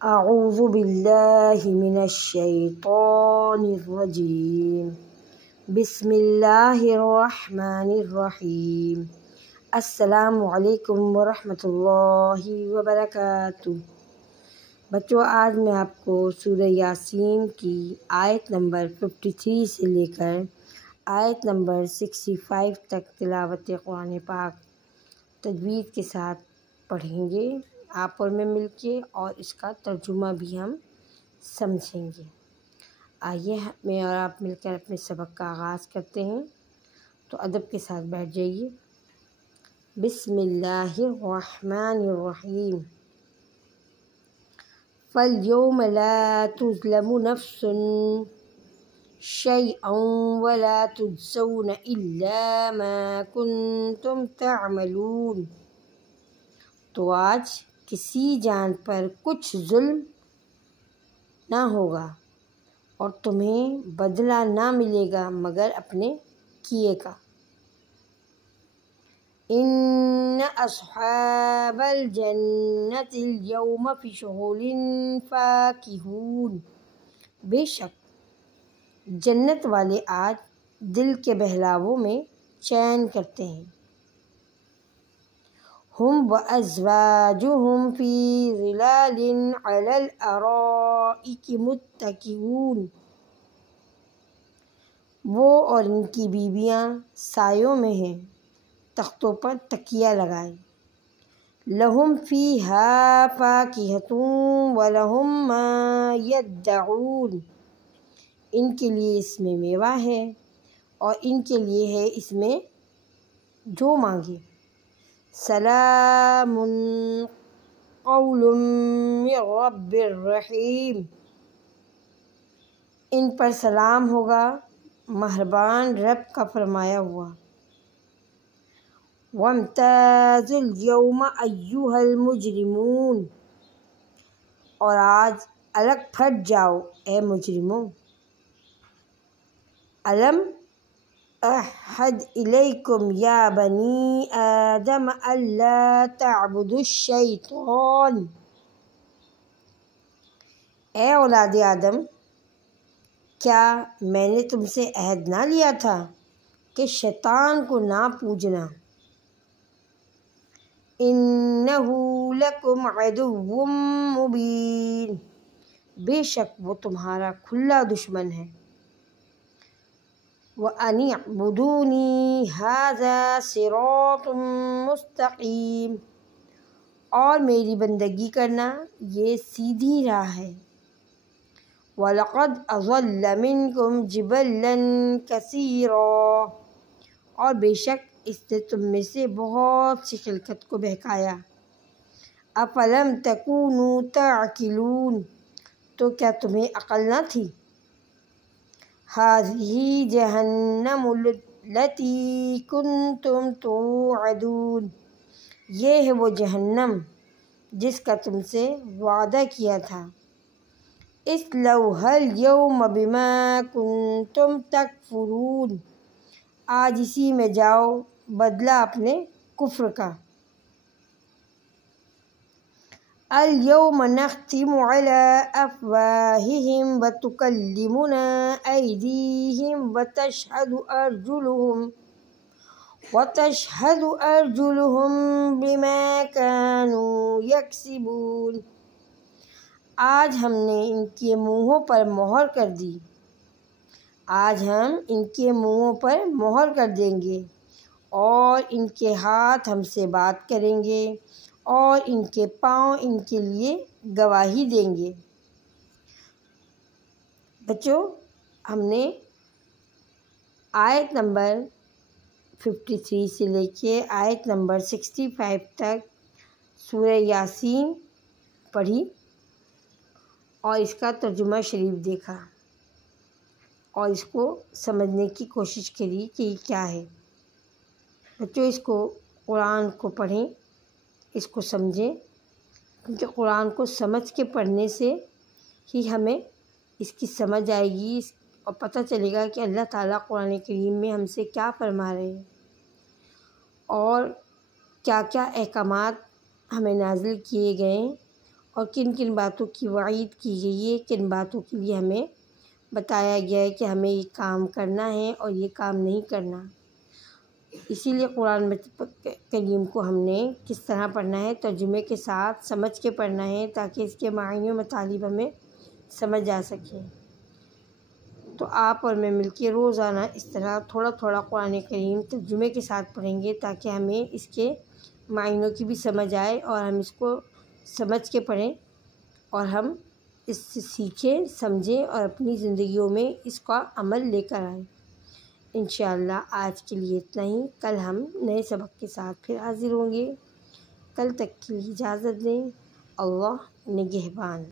अऊज़ु बिल्लाहि मिनश्शैतानिर्रजीम। बिस्मिल्लाहिर्रहमानिर्रहीम। अस्सलामु अलैकुम वरहमतुल्लाहि वबरकातुहू। बच्चों, आज मैं आपको सूरह यासीन की आयत नंबर 53 से लेकर आयत नंबर 65 तक तिलावत कुरान पाक तजवीद के साथ पढ़ेंगे आप और मैं मिलके, और इसका तर्जुमा भी हम समझेंगे। आइए मैं और आप मिलकर अपने सबक का आगाज़ करते हैं। तो अदब के साथ बैठ जाइए। बिस्मिल्लाहिर्रहमानिर्रहीम। फल्यौम ला तुज़लमु नफ्सुन शैअन वला तुजज़ौना इल्ला मा कुन्तुम तअमलून। तो आज किसी जान पर कुछ जुल्म ना होगा और तुम्हें बदला ना मिलेगा मगर अपने किए का। इन्न अस्हाबल जन्नतिल यौम फी शुगुलिन फाकिहून। बेशक जन्नत वाले आज दिल के बहलावों में चैन करते हैं। हुम व अज़वाजुहुम फ़ी ज़िलालिन अलल अराइकि मुत्तकिऊन। वो और इनकी बीवियाँ सायों में हैं, तख्तों पर तकिया लगाए। लहुम फ़ीहा फ़ाकिहतुन व लहुम मा यद्दऊन। इनके लिए इसमें मेवा है और इनके लिए है इसमें जो मांगे। सलामुन क़ौलुम मिर रब्बिर रहीम। इन पर सलाम होगा मेहरबान रब का फरमाया हुआ। वम्ताज़ुल यौमा अय्युहल मुजरिमून। और आज अलग फट जाओ ए मुजरिमों। अलम अहद इलैकुम या बनी आदम अल्ला तअबुदुश शैतान। ए औलाद आदम, क्या मैंने तुमसे अहद ना लिया था कि शैतान को ना पूजना। इन्नहु लकुम अदुव्वुम मुबीन। बेशक वो तुम्हारा खुला दुश्मन है। व अनिअबुदूनी हाज़ा सिरातुम मुस्तक़ीम। और मेरी बंदगी करना ये सीधी राह है। वलक़द अज़ल्ल मिनकुम जिबल्लन कसीरा। और बेशक इसने तुम में से बहुत सी खिलकत को बहकाया। अफ़लम तकूनू ताक़िलून। तो क्या तुम्हें अक़ल न थी। हाज़िही जहन्नमुल्लती कुन्तुम तुअदून। ये है वो जहन्नम जिसका तुमसे वादा किया था। इस्लौहल यौम बिमा कुन्तुम तकफुरून। आज इसी में जाओ, बदला अपने कुफ्र का। अल यौम नख्तिमु अला अफ़वाहिहिम व तुकल्लिमुना ऐदीहिम व तशहदु अर्जुलुहुम बिमा कानू यक्सिबून। आज हमने इनके मुँहों पर मोहर कर दी। आज हम इनके मुँहों पर मोहर कर देंगे और इनके हाथ हमसे बात करेंगे और इनके पाँव इनके लिए गवाही देंगे। बच्चों, हमने आयत नंबर 53 से लेके आयत नंबर 65 तक सूरह यासीन पढ़ी और इसका तर्जुमा शरीफ देखा और इसको समझने की कोशिश करी कि ये क्या है। बच्चों, इसको कुरान को पढ़ें, इसको समझें, क्योंकि कुरान को समझ के पढ़ने से ही हमें इसकी समझ आएगी और पता चलेगा कि अल्लाह ताला कुरान करीम में हमसे क्या फरमा रहे हैं और क्या क्या अहकामात हमें नाज़िल किए गए और किन किन बातों की वईद की गई है, किन बातों के लिए हमें बताया गया है कि हमें ये काम करना है और ये काम नहीं करना। इसीलिए कुरान करीम को हमने किस तरह पढ़ना है, तर्जुमे के साथ समझ के पढ़ना है, ताकि इसके मायने मतलब हमें समझ आ सके। तो आप और मैं मिलके रोज़ाना इस तरह थोड़ा थोड़ा कुरान करीम तर्जुमे के साथ पढ़ेंगे, ताकि हमें इसके मायनों की भी समझ आए और हम इसको समझ के पढ़ें और हम इससे सीखें, समझें और अपनी ज़िंदगियों में इसका अमल लेकर आएँ। इंशाअल्लाह आज के लिए इतना ही। कल हम नए सबक के साथ फिर हाज़िर होंगे। कल तक के लिए इजाज़त दें। अल्लाह निगहबान।